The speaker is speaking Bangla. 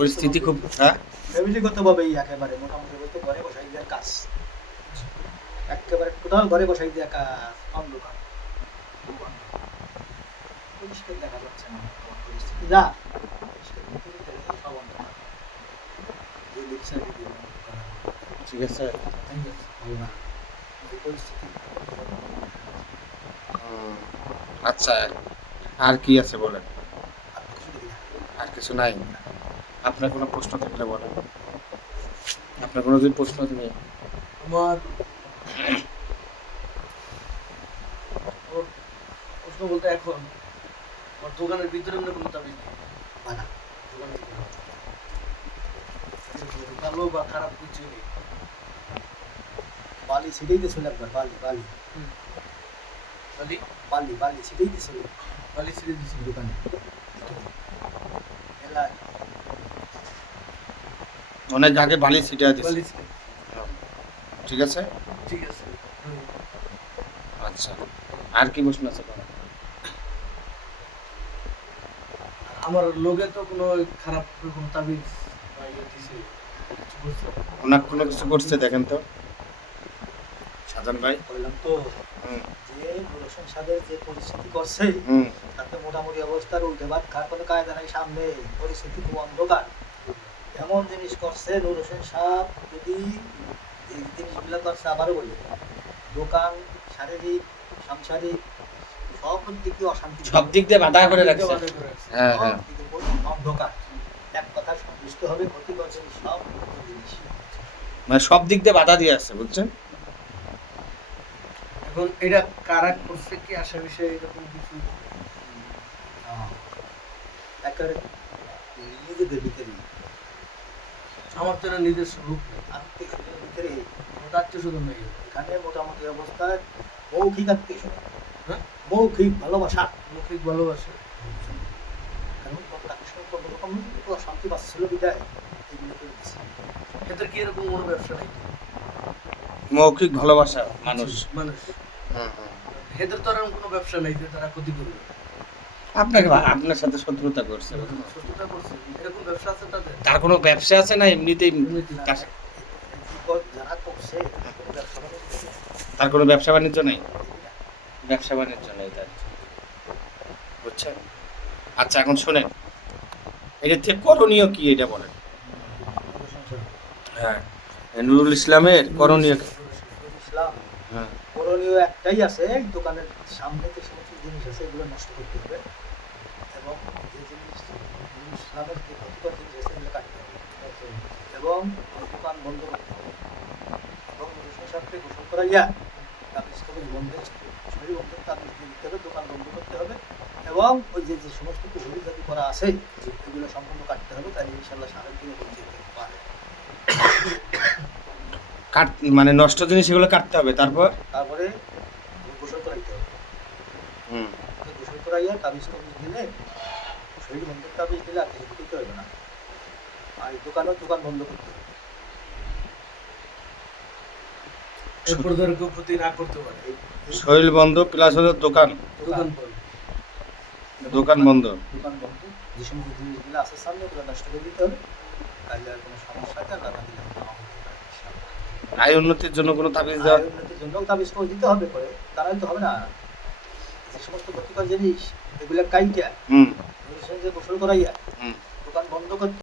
পরিস্থিতি খুব হ্যাঁ ফ্যামিলিগতভাবেই একেবারে মোটামুটি বলতে ঘরে বসাই দেওয়ার কাজ, একেবারে টোটাল ঘরে বসাই দেওয়া কাজ, অন্ধকার পরিষ্কার দেখা যাচ্ছে না আমার পরিস্থিতি যা পরিষ্কার করতে করতে দেখি সব অন্ধকার। যে রিক্সা দিদি ঠিক আছে। ভালো না এই পরিস্থিতি। আচ্ছা, আর কি আছে বলেন? আর কিছু দেখি না। আর কিছু নাই? আপনার কোনো প্রশ্ন থাকলে বলেন। আপনার কোনো যদি প্রশ্ন নেই? আমার প্রশ্ন বলতে এখন আমার দোকানের ভিতরে মনে কোনো তাবিজ নেই, বানা দোকানের ভিতরে ভালো বা খারাপ কিছু নেই। বালি সেটাই দিয়েছিল একবার, বালি বালি বালি বালি বালি সেটাই দিয়েছিল বালি ছিঁড়ে দিয়েছিল দোকানে এলাকায়। অনেক আগে বালি ছিটা দিছে। বালি ছিঁড়ে, ঠিক আছে। ঠিক আছে। আচ্ছা, আর কি প্রশ্ন আছে বলেন? আমার লোকে তো কোনো খারাপ কোনো তাবিজ বা ইয়ে দিছে কিছু করছে? ওনার কোনো কিছু করছে দেখেন তো সাজান ভাই। বললাম তো হুম যে প্রদর্শন সাদের যে পরিস্থিতি করছে হুম তাতে মোটামুটি অবস্থার উল্টে ভাত খাওয়ার কোনো কায়দা নাই, সামনে পরিস্থিতি খুব অন্ধকার। এমন জিনিস করছে নুর হোসেন সাহেব, যদি এই জিনিসগুলো করছে আবারও বলি, দোকান শারীরিক সাংসারিক সব দিক দিয়ে অশান্তি, সব দিক দিয়ে বাধা করে রাখছে। বাধা করে রাখছে। হ্যাঁ সব হ্যাঁ দিকে পুরো অন্ধকার। এক কথা সন্তুষ্ট হবে, ক্ষতিকর জিনিস সব জিনিস। মানে সব দিক দিয়ে বাধা দিয়ে আসছে, বুঝছেন? এখন এটা কারা করছে কি আশা বিষয়ে এরকম কিছু একেবারে নিজেদের ভিতরে আমার তো এটা নিজস্ব রূপ নেই, আত্মীয় স্বজনের ভিতরে আমার আত্মীয় স্বজন নেই। এখানে মোটামুটি অবস্থায় মৌখিক আত্মীয় স্বজন, হ্যাঁ, মৌখিক ভালোবাসা, মৌখিক ভালোবাসা। কারণ তাকে সঙ্গে কোনো রকম শান্তি পাচ্ছিল বিদায় এগুলো করে দিচ্ছে। এদের কি এরকম কোনো ব্যবসা নাই? মৌখিক ভালোবাসা মানুষ। মানুষ হুম, হুম। এদের তো আর এরকম কোনো ব্যবসা নাই যে তারা ক্ষতি করবে, আপনাকে আপনার সাথে শত্রুতা করছে, বুঝলেন? শত্রুতা করছে, এরকম ব্যবসা আছে তাদের? তার কোনো ব্যবসা আছে না এমনিতেই তার- যারা করছে তাদের কোনো ব্যবসা বাণিজ্য নেই। তার কোনো ব্যবসা বাণিজ্য নেই? ব্যবসা বাণিজ্য নেই তার, বুঝছেন? আচ্ছা, এখন শোনেন, এটা থেকে করণীয় কি এটা বলেন। হ্যাঁ, নুরুল ইসলামের করণীয় কি? ইসলাম হ্যাঁ করণীয় একটাই আছে, এই দোকানের সামনে যে সমস্ত জিনিস আছে এগুলো নষ্ট করতে হবে, এবং যে জিনিস ইসলামের যে ক্ষতিকর জিনিস আছে এগুলো কাটতে হবে, এবং দোকান বন্ধ করতে হবে, এবং রসুন সাহেবকে গোসল করাইয়া তাবিজ কবিজ বন্ধের শরীর বন্ধের তাবিজ দিয়ে দিতে হবে, দোকান বন্ধ করতে হবে, এবং ওই যে যে সমস্ত কুশলী জাতি করা আছে এগুলো সম্পূর্ণ কাটতে হবে, তাহলে ইনশাল্লাহ সাহেব কিনে বলতে পারে। কাট মানে নষ্ট জিনিস এগুলো কাটতে হবে, তারপর তারপরে গোসল করাইতে হবে, হুম গোসল করাইয়া তাবিজ টাবিজ দিলে, শরীর বন্ধের তাবিজ দিলে আর কিছু দিতে হবে না, আর দোকান বন্ধ করতে হবে। এরপর ধরে কেউ ক্ষতি না করতে পারে, শরীর বন্ধ প্লাস হলো দোকান দোকান বন্ধ। দোকান বন্ধ। দোকান বন্ধ, যে সমস্ত জিনিসগুলো আছে সামনে ওগুলো নষ্ট করে দিতে হবে, তাহলে আর কোনো সমস্যা না দিলে নাও হতে পারে ইনশাআল্লাহ। আয় উন্নতির জন্য কোনো তাবিজ দেওয়া? আয় উন্নতির জন্য তাবিজ করে দিতে হবে, করে তারাই তো হবে না, যে সমস্ত ক্ষতিকর জিনিস এগুলো কাইটা হুম গোসল করাইয়া হুম দোকান বন্ধ করতে